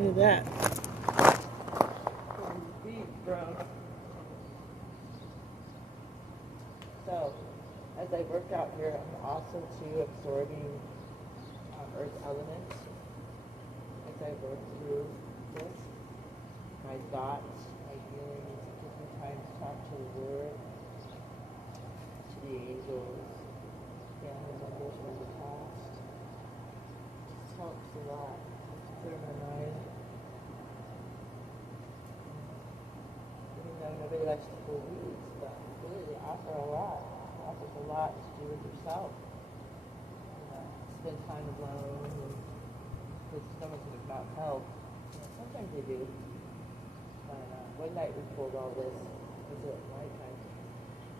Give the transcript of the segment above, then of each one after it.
Look at that. Deep, bro. So, as I work out here, I'm also too absorbing earth elements as I work through this. My thoughts, my feelings, different times talk to the Lord, to the angels, family members from the past. It just helps a lot to clear my mind. Even though nobody likes to pull weeds, but really they offer a lot. It offers a lot to do with yourself. Spend time alone, and with someone about help. Sometimes they do. But one night we pulled all this. Was it night time?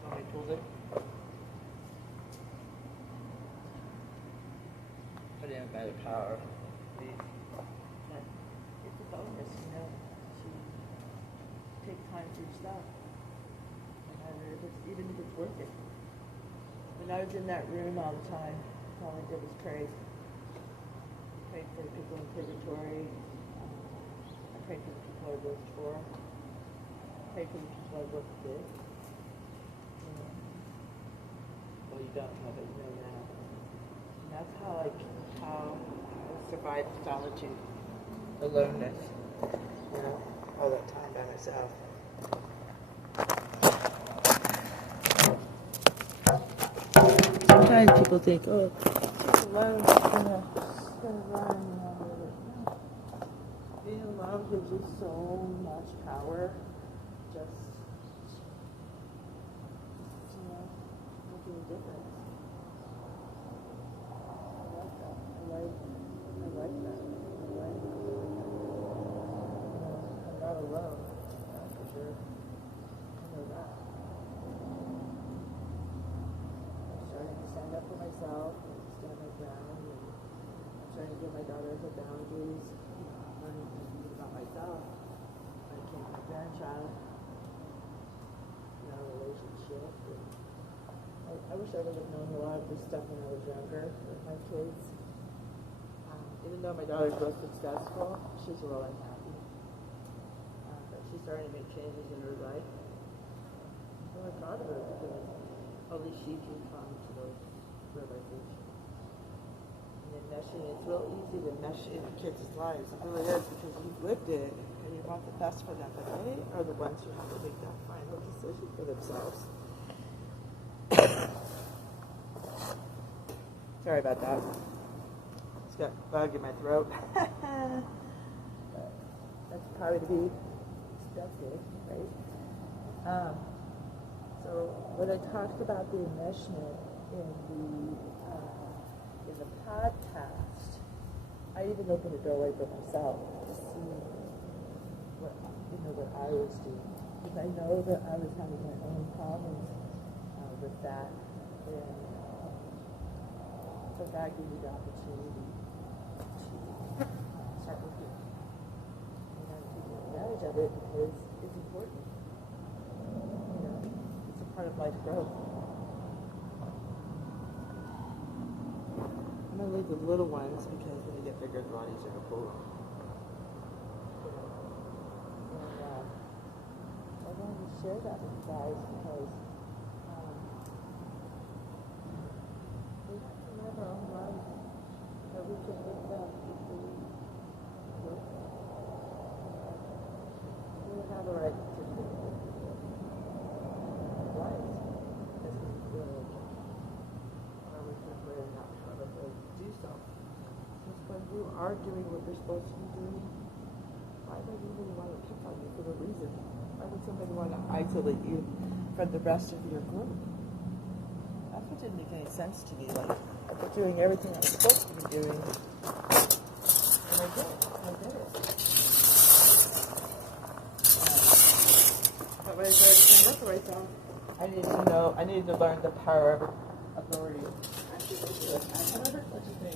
Somebody pulled it. Put in by the power. But it's a bonus, to take time for yourself. Even if it's worth it. When I was in that room all the time, all I did was pray. I prayed for the people in purgatory. I prayed for the people I worked for. I prayed for the people I worked with. Well, you don't know, but you know now. And that's how I survived solitude, aloneness. All that time by myself. Sometimes people think, oh, just alone, it's gonna run. Being alone gives you so much power. Just making a difference. I like that. I'm not alone, that's for sure. I know that. Stand up for myself, stand my ground, and I'm trying to give my daughter her boundaries, learning things about myself. I became a grandchild, relationship. And I wish I would have known a lot of this stuff when I was younger with my kids. Even though my daughter's real successful, she's real unhappy. But she's starting to make changes in her life. I'm really proud of her because only she can come to those realizations. And then meshing, it's real easy to mesh in kids' lives. It really is because you've lived it and you want the best for them, but they are the ones who have to make that final decision for themselves. Sorry about that. It's got a bug in my throat. That's probably to be expected, right? So when I talked about the enmeshment in the podcast, I even opened the doorway for myself to see what I was doing, because I know that I was having my own problems with that, and so God gave me the opportunity to start looking and taking advantage of it because it's important. Part of life growth. I'm going to leave the little ones because when they get bigger, the bodies are going to pull them. And I wanted to share that with you guys because we have to live our own life that we can live them if we work. We have a right to do it. When you are doing what you're supposed to be doing, why would anybody want to pick on you for no reason? Why would somebody want to isolate you from the rest of your group? That's what didn't make any sense to me. Like, I'm doing everything I'm supposed to be doing, and I did it. But when I started to stand up for myself, I needed to learn the power of authority. I never heard such a thing.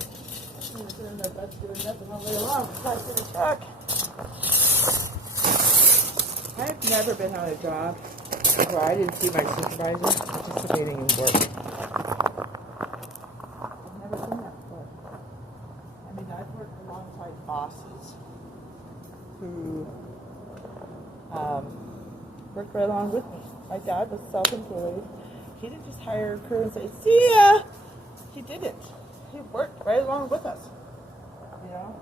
That's doing nothing all day long. Besides in a truck. I've never been on a job where I didn't see my supervisor participating in work. I've never seen that before. I mean, I've worked alongside bosses who worked right along with me. My dad was self-employed. He didn't just hire a crew and say, see ya! He didn't. He worked right along with us. You know?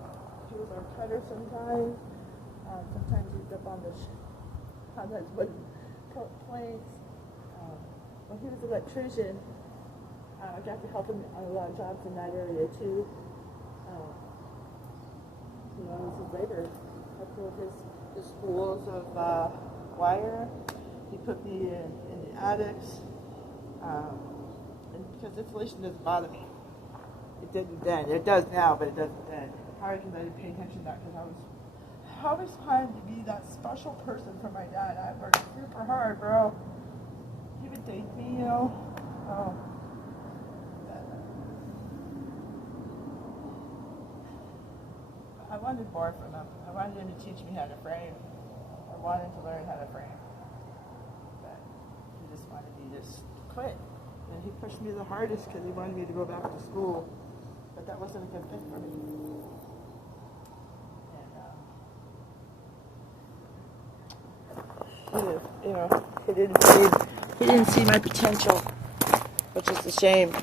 He was our cutter sometimes. Sometimes he'd up on those wooden planks. When he was an electrician, I got to help him on a lot of jobs in that area too. You know, this is later. I built his spools of wire. He put me in the attics. And because insulation doesn't bother me. It didn't then. It does now, but it doesn't then. Probably because I didn't pay attention to that because I was always trying to be that special person for my dad. I worked super hard, bro. He would take me, you know. I wanted more from him. I wanted him to teach me how to frame. I wanted to learn how to frame. But he just wanted me to just quit. And he pushed me the hardest because he wanted me to go back to school. But that wasn't a good fit for me. And, you know, he didn't see my potential, which is a shame.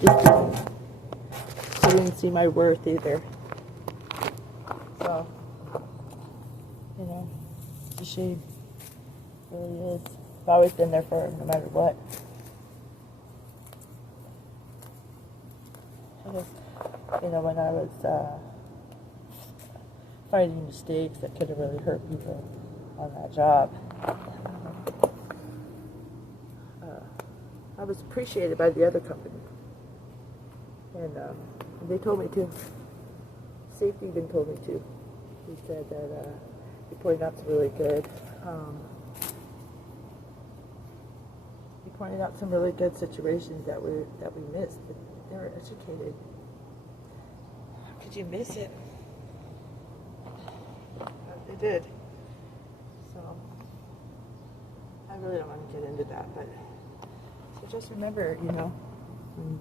He didn't see my worth either. So, you know, it's a shame. It really is. I've always been there for him, no matter what. I guess, you know, when I was finding mistakes that could have really hurt people on that job, I was appreciated by the other company. And they told me to. Safety even told me to. He said that he pointed out some really good situations that we missed, but they were educated. How could you miss it? They did. So I really don't want to get into that, but so just remember, you know, when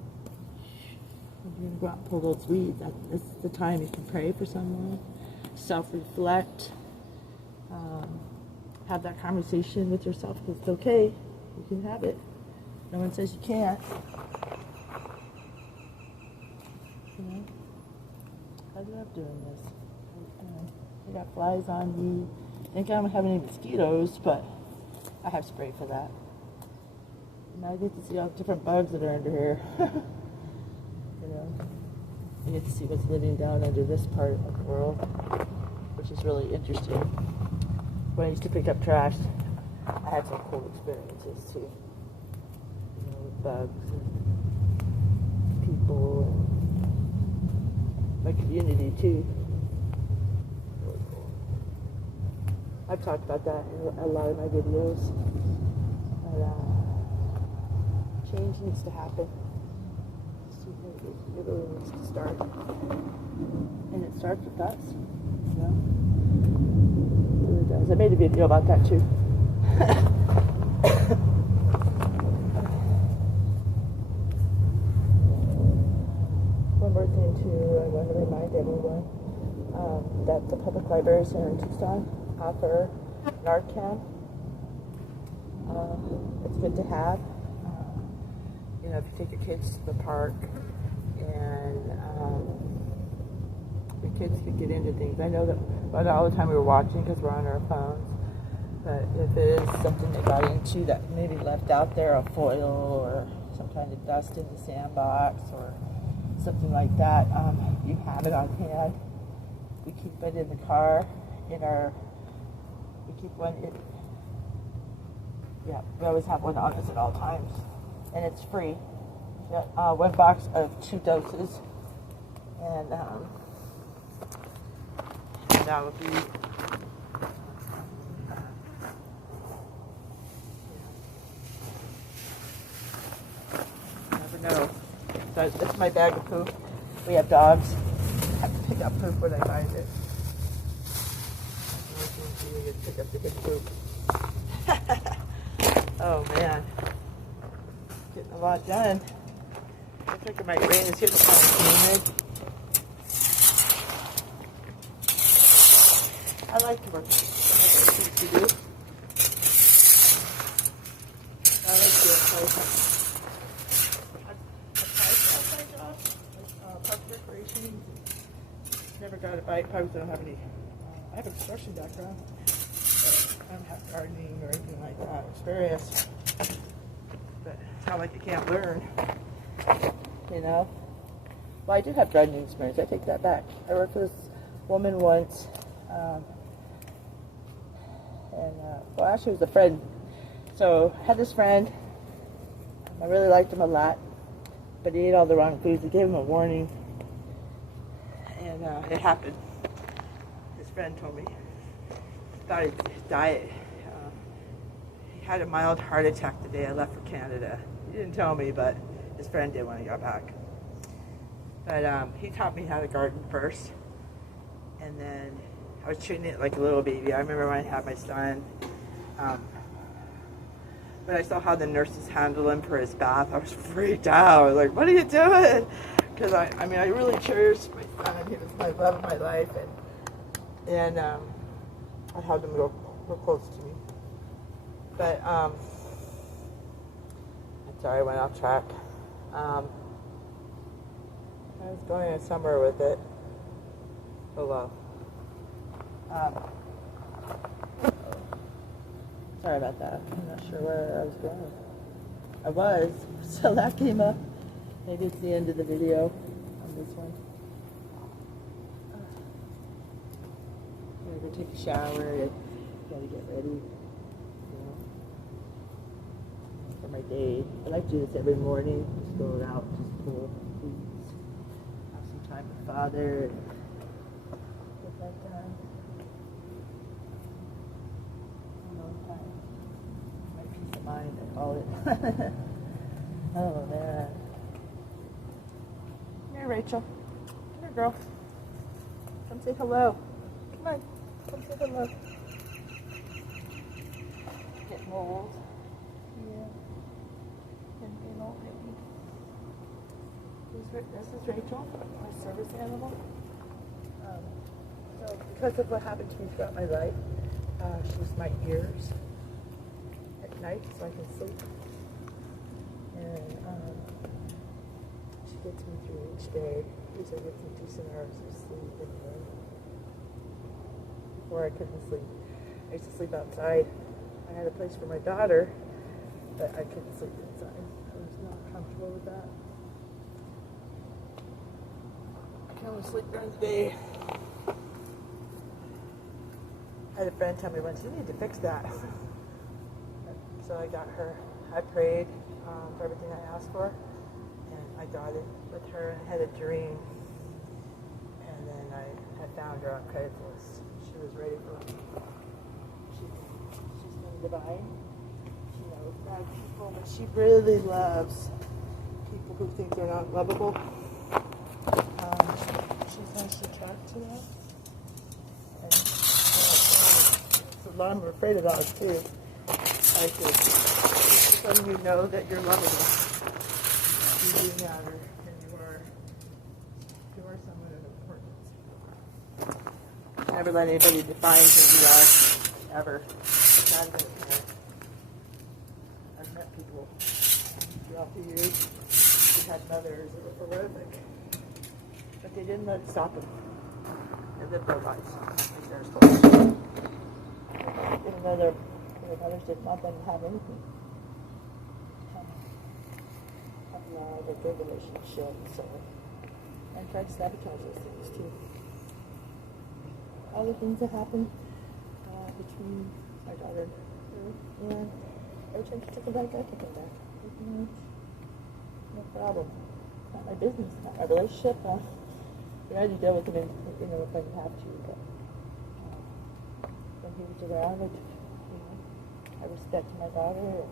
you're gonna go out and pull those weeds, this is the time you can pray for someone, self-reflect, have that conversation with yourself because it's okay. You can have it. No one says you can't. You know, I love doing this. I got flies on me. I think I don't have any mosquitoes, but I have spray for that. And I get to see all the different bugs that are under here. You know, I get to see what's living down under this part of the world, which is really interesting. When I used to pick up trash, I had some cool experiences too. You know, with bugs and people and my community too. Really cool. I've talked about that in a lot of my videos. But change needs to happen. It really needs to start. And it starts with us. You know? It really does. I made a video about that too. One more thing too, I want to remind everyone that the public libraries here in Tucson offer Narcan. It's good to have. You know, if you take your kids to the park and your kids could get into things. I know that not all the time we were watching because we're on our phones, but if it is something they got into that maybe left out there, a foil or some kind of dust in the sandbox or something like that, you have it on hand. We keep it in the car, we keep one in, we always have one on us at all times. And it's free. One box of 2 doses. And that would be you never know. So that's my bag of poop. We have dogs. I have to pick up poop when I find it. Pick up the good poop. Oh man. Getting a lot done. Looks like it might rain. It's getting kind of humid. like to work with things to do. I like to apply outside jobs, like park decoration. Never got a bite, probably don't have any. I have a construction background, but I don't have gardening or anything like that experience. But it's not like you can't learn, you know. Well, I do have gardening experience. I take that back. I worked for this woman once, well, actually, it was a friend. So I had this friend. I really liked him a lot, but he ate all the wrong foods. I gave him a warning, and it happened. His friend told me about his diet. He had a mild heart attack the day I left for Canada. He didn't tell me, but his friend did when he got back. But he taught me how to garden first, and then I was treating it like a little baby. I remember when I had my son, but I saw how the nurses handled him for his bath. I was freaked out. I was like, what are you doing? Because I really cherished my son. He was my love of my life, and I had him real close to me. But I'm sorry, I went off track. I was going somewhere with it. Oh well. Sorry about that. I'm not sure where I was going. I was, so that came up. Maybe it's the end of the video on this one. I'm gonna go take a shower. Gotta get ready, you know, for my day. I like to do this every morning. Just go out, just pull weeds, have some time with Father. Get that done. My peace of mind, I call it. Oh man. Come here, Rachel. Come here, girl. Come say hello. Come on. Come say hello. Getting old. Yeah. Getting old, baby. This is Rachel, my service animal. So because of what happened to me throughout my life, she's my ears at night so I can sleep. And she gets me through each day. Usually I get some decent hours of sleep in the morning. Before I couldn't sleep. I used to sleep outside. I had a place for my daughter, but I couldn't sleep inside. I was not comfortable with that. I can only sleep during the day. I had a friend tell me once, you need to fix that. So I got her, I prayed for everything I asked for, and I got it with her and had a dream. And then I had found her on Craigslist. She was ready for me. She's been divine. She knows bad people, but she really loves people who think they're not lovable. She's nice to talk to them. I'm afraid of dogs too. I said, letting you know that you're lovable. You do matter, and you are someone of importance. Never let anybody define who you are, ever. Not even I've met people throughout the years who had mothers that were horrific, but they didn't let it stop them. They lived their lives like they're supposed to. Even though their mothers didn't want them to have anything. Have love, a good relationship, and try to sabotage those things too. All the things that happened between my daughter and every time she took them back, I took them back. No problem. Not my business, not my relationship. You know, you deal with them in if I have to, but when he was around, I respect my daughter, and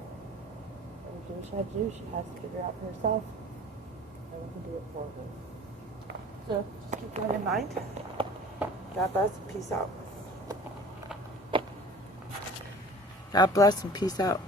everything she has to do, she has to figure out for herself. No one can do it for her. So just keep that in mind. God bless and peace out. God bless and peace out.